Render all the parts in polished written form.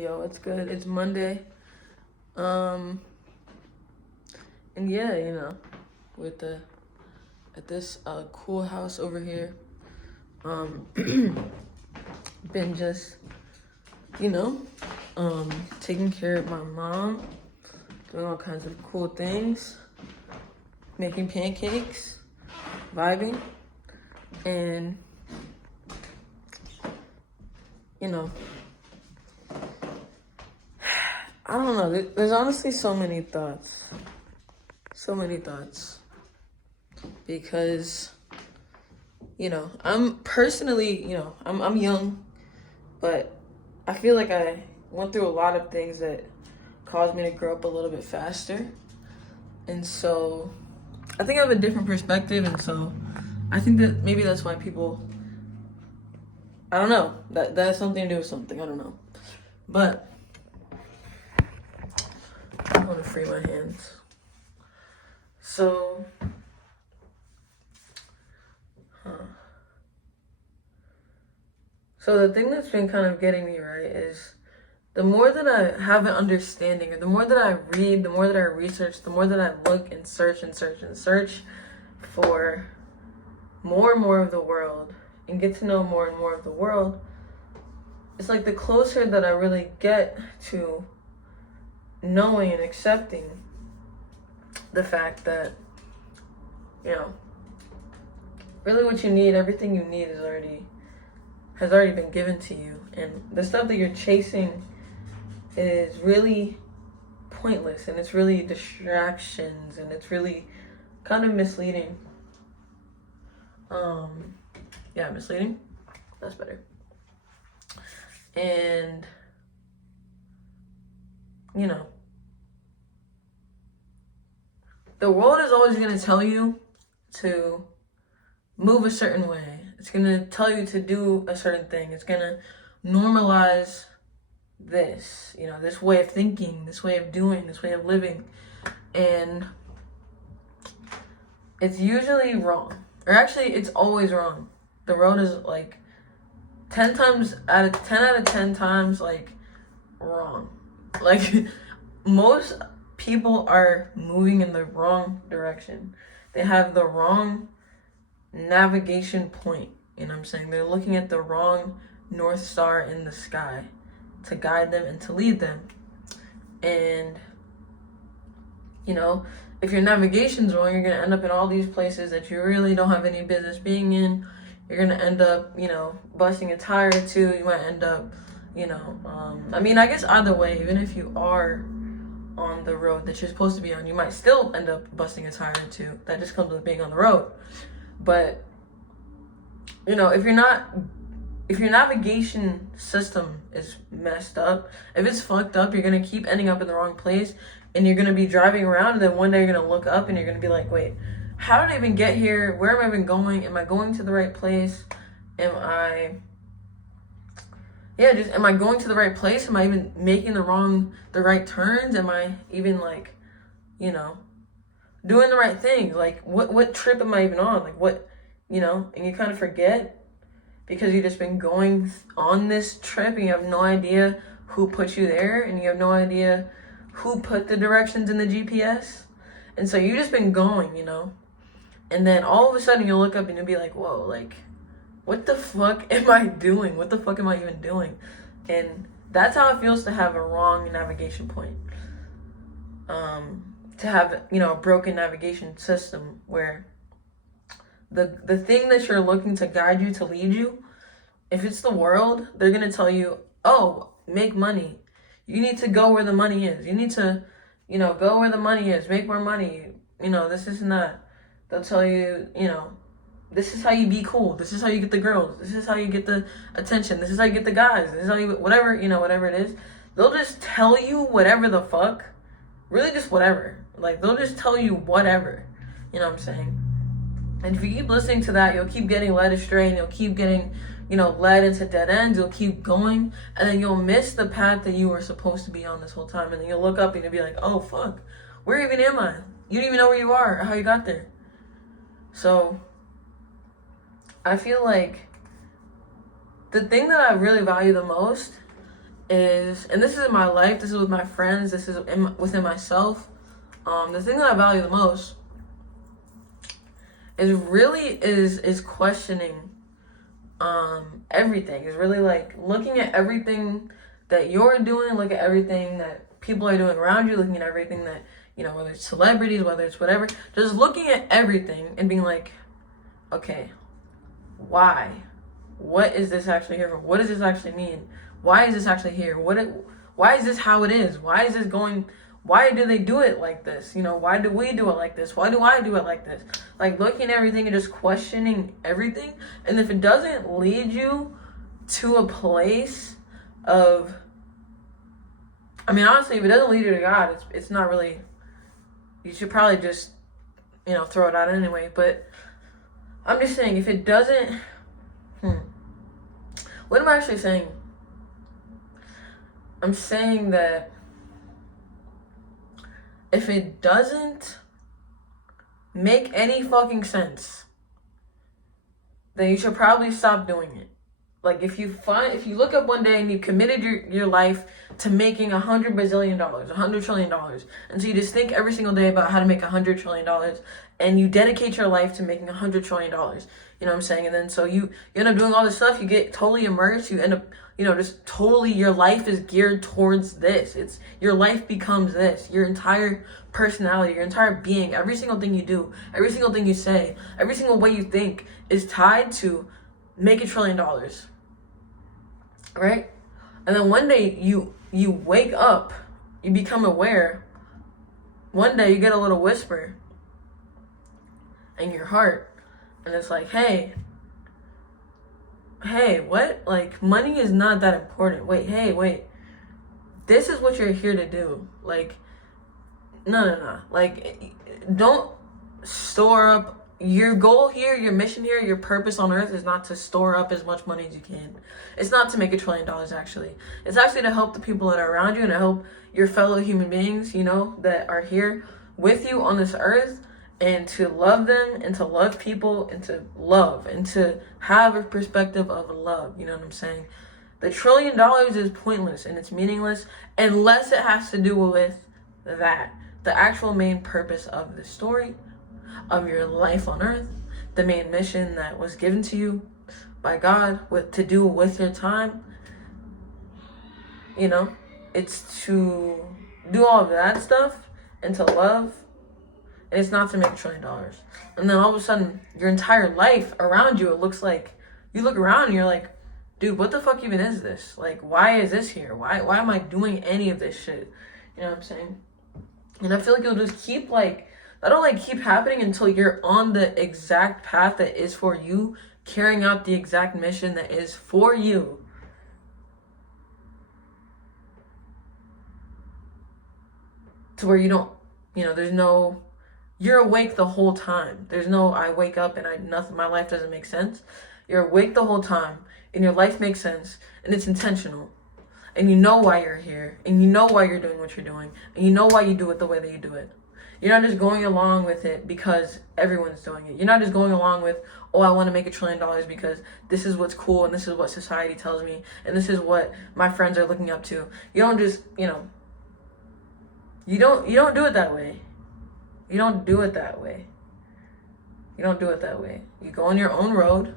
Yo, it's good. It's Monday. Um, and yeah, with at this cool house over here. Um, been just, you know, taking care of my mom, doing all kinds of cool things, making pancakes, vibing, and you know, I don't know. There's honestly so many thoughts. Because, I'm personally, I'm young, but I feel like I went through a lot of things that caused me to grow up a little bit faster. And so I think I have a different perspective. And so I think that maybe that's why people, I don't know, that has something to do with something. I don't know. But I want to free my hands. So, So the thing that's been kind of getting me right is the more that I have an understanding, or the more that I read, the more that I research, the more that I look and search for more and more of the world and get to know more and more of the world, it's like the closer that I really get to knowing and accepting the fact that, really what you need, everything you need has already been given to you. And the stuff that you're chasing is really pointless, and it's really distractions, and it's really kind of misleading. Misleading. That's better. And, the world is always going to tell you to move a certain way. It's going to tell you to do a certain thing. It's going to normalize this, this way of thinking, this way of doing, this way of living. And it's usually wrong. Or actually, it's always wrong. The road is like 10 out of 10 times, like, wrong. Like, most people are moving in the wrong direction. They have the wrong navigation point. You know what I'm saying? They're looking at the wrong North Star in the sky to guide them and to lead them. And, if your navigation's wrong, you're going to end up in all these places that you really don't have any business being in. You're going to end up, busting a tire or two. You might end up, I guess either way, even if you are on the road that you're supposed to be on, you might still end up busting a tire or two. That just comes with being on the road. But, if your navigation system is messed up, if it's fucked up, you're going to keep ending up in the wrong place, and you're going to be driving around, and then one day you're going to look up and you're going to be like, wait, how did I even get here? Where am I even going? Am I going to the right place? Am I going to the right place? Am I even making the right turns? Am I even doing the right things? Like, what trip am I even on? Like, what, and you kind of forget because you've just been going on this trip and you have no idea who put you there, and you have no idea who put the directions in the GPS. And so you've just been going, and then all of a sudden you'll look up and you'll be like, whoa, like, what the fuck am I doing? What the fuck am I even doing? And that's how it feels to have a wrong navigation point. To have, a broken navigation system where the thing that you're looking to guide you, to lead you, if it's the world, they're going to tell you, oh, make money. You need to go where the money is. You need to, go where the money is, make more money, this and that. They'll tell you, this is how you be cool. This is how you get the girls. This is how you get the attention. This is how you get the guys. This is how you, whatever it is. They'll just tell you whatever the fuck. Really just whatever. Like, they'll just tell you whatever. You know what I'm saying? And if you keep listening to that, you'll keep getting led astray, and you'll keep getting, led into dead ends. You'll keep going, and then you'll miss the path that you were supposed to be on this whole time. And then you'll look up and you'll be like, oh, fuck. Where even am I? You don't even know where you are or how you got there. So I feel like the thing that I really value the most is, and this is in my life, this is with my friends, this is within myself, the thing that I value the most is questioning everything. Is really like looking at everything that you're doing, look at everything that people are doing around you, looking at everything that, whether it's celebrities, whether it's whatever, just looking at everything and being like, okay, why? What is this actually here for? What does this actually mean? Why is this actually here? Why is this how it is? Why is this going? Why do they do it like this? Why do we do it like this? Why do I do it like this? Like looking at everything and just questioning everything. And if it doesn't lead you to a place of, honestly, if it doesn't lead you to God, it's not really, you should probably just, throw it out anyway. But I'm just saying, if it doesn't, what am I actually saying? I'm saying that if it doesn't make any fucking sense, then you should probably stop doing it. Like if you look up one day and you committed your life to making $100 bazillion, $100 trillion, and so you just think every single day about how to make $100 trillion, and you dedicate your life to making $100 trillion. You know what I'm saying? And then so you end up doing all this stuff. You get totally immersed. You end up, just totally, your life is geared towards this. Your life becomes this. Your entire personality, your entire being, every single thing you do, every single thing you say, every single way you think is tied to make $1 trillion. Right? And then one day you wake up, you become aware. One day you get a little whisper in your heart, and it's like, hey, what? Like, money is not that important. Wait. This is what you're here to do. Like, no. Like, don't store up. Your goal here, your mission here, your purpose on earth is not to store up as much money as you can. It's not to make $1 trillion, actually. It's actually to help the people that are around you and to help your fellow human beings, that are here with you on this earth, and to love them and to love people and to love and to have a perspective of love. You know what I'm saying? The $1 trillion is pointless and it's meaningless unless it has to do with that. The actual main purpose of the story, of your life on earth, the main mission that was given to you by God to do with your time, it's to do all of that stuff and to love, and it's not to make $1 trillion. And then all of a sudden, your entire life around you, it looks like, you look around and you're like, dude, what the fuck even is this? Like, why is this here? Why am I doing any of this shit? You know what I'm saying? And I feel like it'll just keep that'll keep happening until you're on the exact path that is for you, carrying out the exact mission that is for you. To where you don't, there's no, you're awake the whole time. There's no, I wake up and my life doesn't make sense. You're awake the whole time and your life makes sense and it's intentional. And you know why you're here and you know why you're doing what you're doing and you know why you do it the way that you do it. You're not just going along with it because everyone's doing it. You're not just going along with, oh, I want to make $1 trillion because this is what's cool and this is what society tells me and this is what my friends are looking up to. You don't just, you don't do it that way. You don't do it that way. You go on your own road.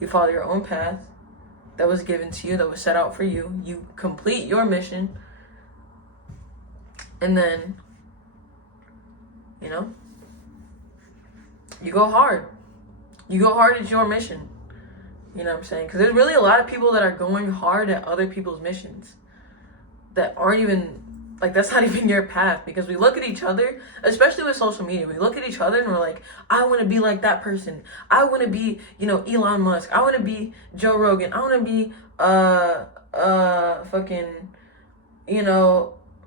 You follow your own path that was given to you, that was set out for you. You complete your mission. And then, you go hard. You go hard at your mission. You know what I'm saying? Because there's really a lot of people that are going hard at other people's missions that aren't even, that's not even your path. Because we look at each other, especially with social media, we look at each other and we're like, I want to be like that person. I want to be, Elon Musk. I want to be Joe Rogan. I want to be, fucking,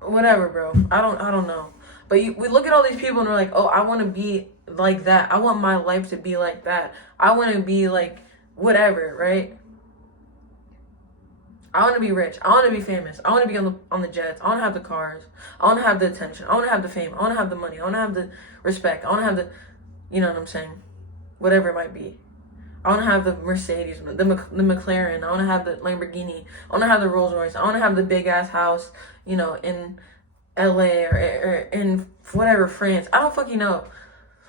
whatever, bro. I don't know. But we look at all these people and we're like, oh, I want to be like that. I want my life to be like that. I want to be like whatever, right? I want to be rich. I want to be famous. I want to be on the jets. I want to have the cars. I want to have the attention. I want to have the fame. I want to have the money. I want to have the respect. I want to have the, you know what I'm saying? Whatever it might be. I want to have the Mercedes, the McLaren. I want to have the Lamborghini. I want to have the Rolls Royce. I want to have the big ass house, you know, in LA or in whatever, France. I don't fucking know.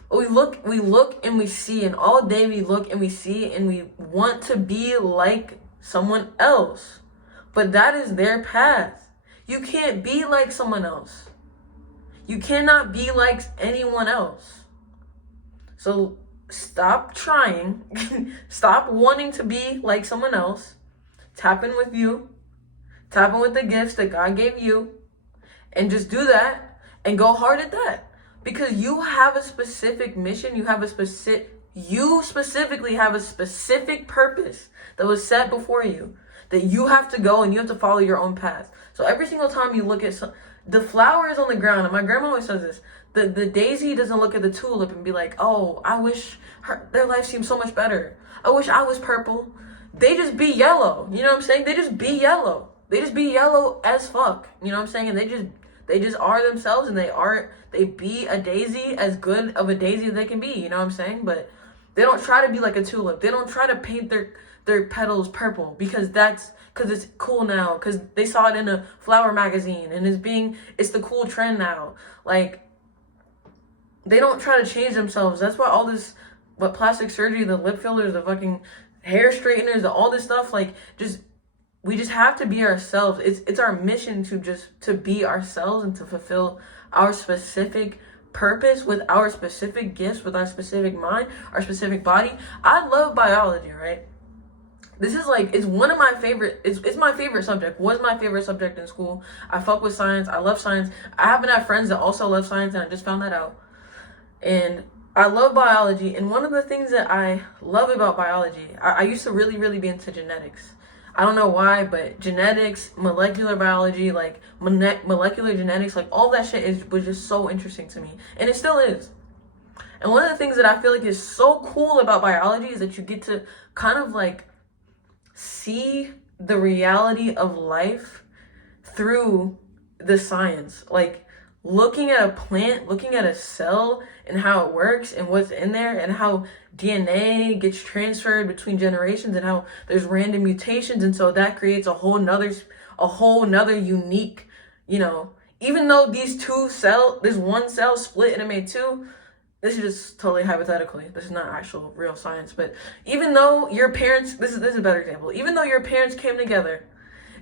But we look and we see, and all day we look and we see, and we want to be like someone else. But that is their path. You can't be like someone else. You cannot be like anyone else. So stop trying. Stop wanting to be like someone else. Tap in with you. Tap in with the gifts that God gave you. And just do that. And go hard at that. Because you have a specific mission. You specifically have a specific purpose that was set before you. That you have to go and you have to follow your own path. So every single time you look at the flowers on the ground, and my grandma always says this, the daisy doesn't look at the tulip and be like, oh, I wish their life seemed so much better. I wish I was purple. They just be yellow. You know what I'm saying? They just be yellow. They just be yellow as fuck. You know what I'm saying? And they just are themselves, and they be a daisy, as good of a daisy as they can be. You know what I'm saying? But they don't try to be like a tulip. They don't try to paint their petals purple because it's cool now, because they saw it in a flower magazine and it's the cool trend now. Like, they don't try to change themselves. That's why all this, what plastic surgery, the lip fillers, the fucking hair straighteners, all this stuff, like, we just have to be ourselves. It's our mission to be ourselves and to fulfill our specific purpose with our specific gifts, with our specific mind, our specific body. I love biology, right? This is like, it's one of my favorite, it's my favorite subject, was my favorite subject in school. I fuck with science, I love science. I happen to have friends that also love science, and I just found that out. And I love biology, and one of the things that I love about biology, I used to really, really be into genetics. I don't know why, but genetics, molecular biology, like molecular genetics, like all that shit was just so interesting to me. And it still is. And one of the things that I feel like is so cool about biology is that you get to kind of like see the reality of life through the science. Like looking at a plant, looking at a cell and how it works and what's in there, and how DNA gets transferred between generations, and how there's random mutations, and so that creates a whole nother unique, you know, even though this one cell split and it made two. This is just totally hypothetically. This is not actual real science. But even though your parents, this is a better example. Even though your parents came together,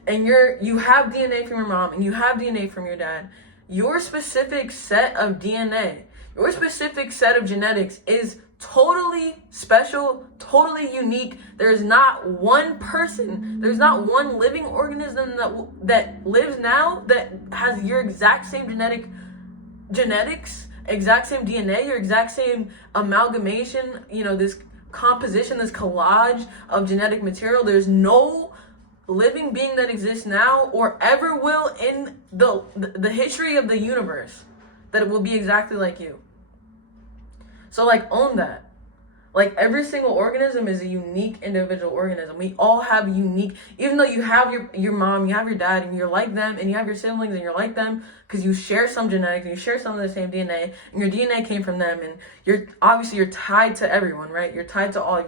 and you have DNA from your mom and you have DNA from your dad, your specific set of DNA, your specific set of genetics is totally special, totally unique. There's not one person, there's not one living organism that lives now that has your exact same genetics, exact same DNA, your exact same amalgamation, you know, this composition, this collage of genetic material. There's no living being that exists now or ever will in the history of the universe that it will be exactly like you. So like, own that. Like, every single organism is a unique individual organism. We all have unique, even though you have your mom, you have your dad, and you're like them, and you have your siblings, and you're like them, because you share some genetics, and you share some of the same DNA, and your DNA came from them, and you're tied to everyone, right? You're tied to all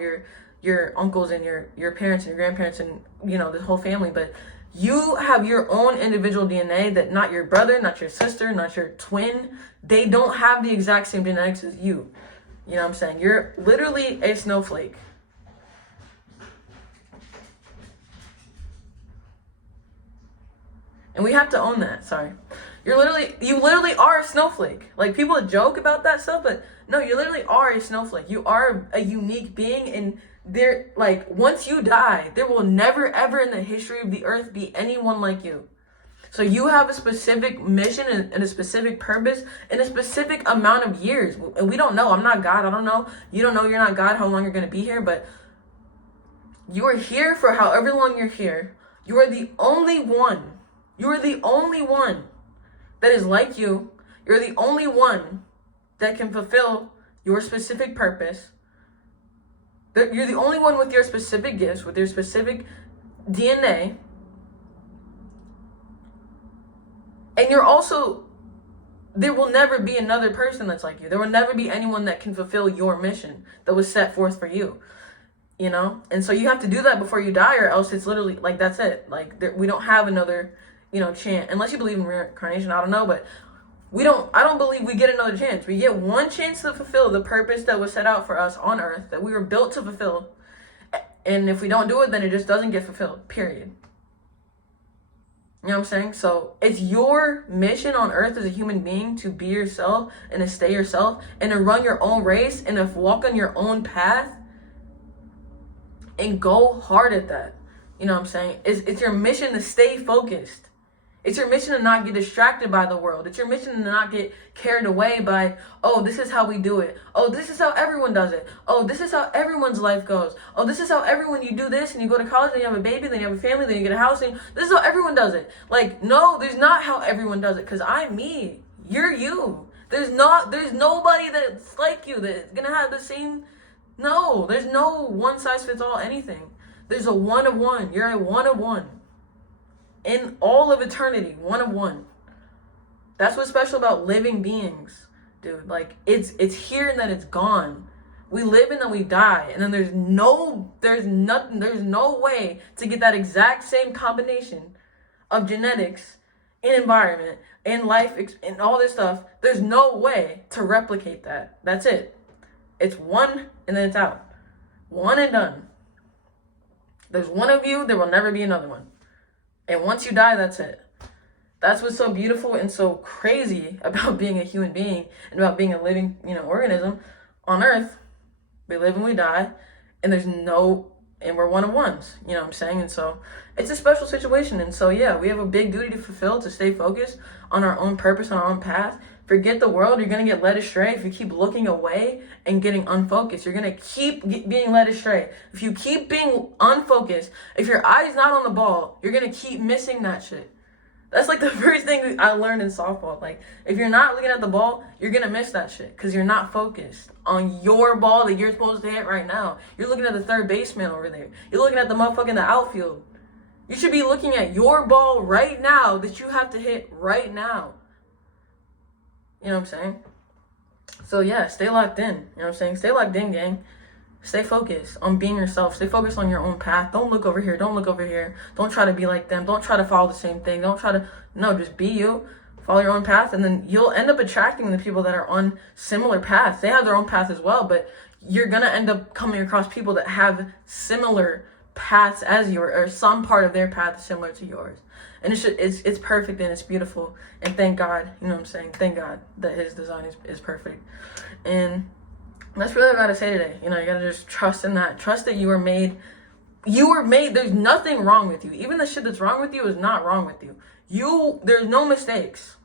your uncles and your parents and your grandparents and, you know, the whole family, but you have your own individual DNA that not your brother, not your sister, not your twin, they don't have the exact same genetics as you. You know what I'm saying? You're literally a snowflake. And we have to own that. Sorry. You literally are a snowflake. Like, people joke about that stuff, but no, you literally are a snowflake. You are a unique being, and like, once you die, there will never ever in the history of the earth be anyone like you. So you have a specific mission and a specific purpose and a specific amount of years. And we don't know. I'm not God. I don't know. You don't know, you're not God, how long you're going to be here. But you are here for however long you're here. You are the only one. You are the only one that is like you. You're the only one that can fulfill your specific purpose. You're the only one with your specific gifts, with your specific DNA. And you're also, there will never be another person that's like you. There will never be anyone that can fulfill your mission that was set forth for you. you know? And so you have to do that before you die, or else it's literally like, that's it. Like, we don't have another, chance, unless you believe in reincarnation. I don't know, but I don't believe we get another chance. We get one chance to fulfill the purpose that was set out for us on earth, that we were built to fulfill. And if we don't do it, then it just doesn't get fulfilled, period. You know what I'm saying? So it's your mission on earth as a human being to be yourself and to stay yourself and to run your own race and to walk on your own path and go hard at that. You know what I'm saying? It's your mission to stay focused. It's your mission to not get distracted by the world. It's your mission to not get carried away by, oh, this is how we do it. Oh, this is how everyone does it. Oh, this is how everyone's life goes. Oh, this is how you do this, and you go to college, then you have a baby, then you have a family, then you get a house, and this is how everyone does it. Like, no, there's not how everyone does it, because I'm me. You're you. There's nobody that's like you that's going to have the same, no, there's no one size fits all anything. There's a one of one. You're a one of one. In all of eternity, one of one. That's what's special about living beings, dude. Like, it's here and then it's gone. We live and then we die, and then there's no way to get that exact same combination of genetics and environment and life and all this stuff. There's no way to replicate that. That's it. It's one and then it's out. One and done. There's one of you, there will never be another one. And once you die, that's it. That's what's so beautiful and so crazy about being a human being and about being a living, organism on earth. We live and we die, and we're one of ones, you know what I'm saying? And so it's a special situation. And so, yeah, we have a big duty to fulfill, to stay focused on our own purpose, on our own path. Forget the world. You're going to get led astray if you keep looking away and getting unfocused. You're going to keep being led astray. If you keep being unfocused, if your eye's not on the ball, you're going to keep missing that shit. That's like the first thing I learned in softball. Like, if you're not looking at the ball, you're going to miss that shit because you're not focused on your ball that you're supposed to hit right now. You're looking at the third baseman over there. You're looking at the motherfucker in the outfield. You should be looking at your ball right now that you have to hit right now. You know what I'm saying? So, yeah, stay locked in. You know what I'm saying? Stay locked in, gang. Stay focused on being yourself. Stay focused on your own path. Don't look over here. Don't look over here. Don't try to be like them. Don't try to follow the same thing. No, just be you. Follow your own path, and then you'll end up attracting the people that are on similar paths. They have their own path as well, but you're going to end up coming across people that have similar paths as yours, or some part of their path is similar to yours. And it's perfect and it's beautiful. And thank God, you know what I'm saying? Thank God that his design is perfect. And that's really what I gotta say today. You gotta just trust in that. Trust that you were made. There's nothing wrong with you. Even the shit that's wrong with you is not wrong with you. There's no mistakes.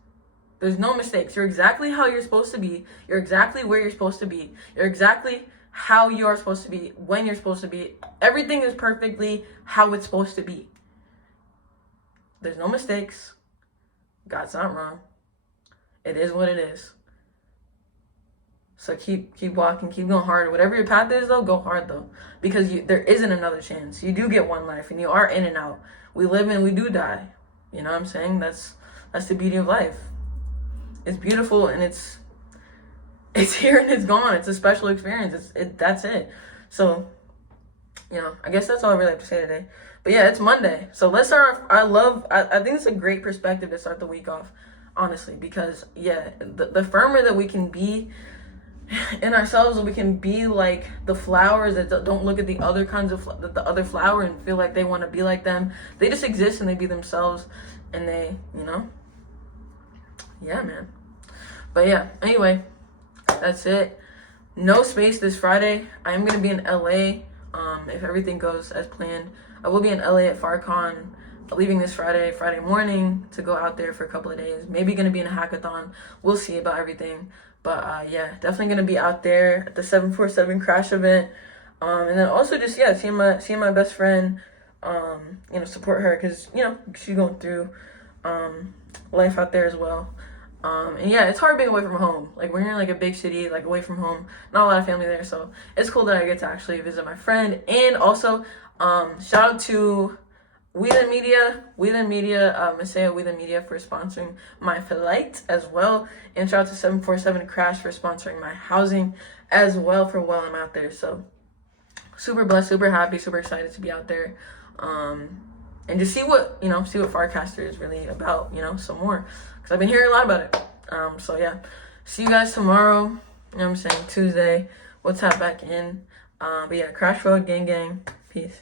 There's no mistakes. You're exactly how you're supposed to be. You're exactly where you're supposed to be. You're exactly how you are supposed to be, when you're supposed to be. Everything is perfectly how it's supposed to be. There's no mistakes. God's not wrong. It is what it is. So keep walking, keep going hard. Whatever your path is, though, go hard, though. Because there isn't another chance. You do get one life, and you are in and out. We live and we do die. You know what I'm saying? That's the beauty of life. It's beautiful, and it's here and it's gone. It's a special experience. That's it. So, I guess that's all I really have to say today. But yeah, it's Monday. So let's start off. I think it's a great perspective to start the week off, honestly, because yeah, the firmer that we can be in ourselves, we can be like the flowers that don't look at the other kinds of the other flower and feel like they want to be like them. They just exist and they be themselves, and they, yeah, man. But yeah, anyway, that's it. No space this Friday. I am gonna be in LA. If everything goes as planned, I will be in LA at FarCon, leaving this Friday morning to go out there for a couple of days. Maybe gonna be in a hackathon. We'll see about everything. But yeah, definitely gonna be out there at the 747 Krash event. And then also just seeing my best friend. Support her because she's going through life out there as well. And yeah, it's hard being away from home. Like, when you're in like a big city, like away from home, not a lot of family there. So it's cool that I get to actually visit my friend. And also, shout out to Wheelan Media, Masaya Wheelan Media for sponsoring my flight as well. And shout out to 747 Krash for sponsoring my housing as well for while I'm out there. So super blessed, super happy, super excited to be out there. And just see what, see what Farcaster is really about, some more. Because I've been hearing a lot about it. So yeah, see you guys tomorrow. You know what I'm saying? Tuesday. We'll tap back in. But yeah, Crash Road, gang, gang. Peace.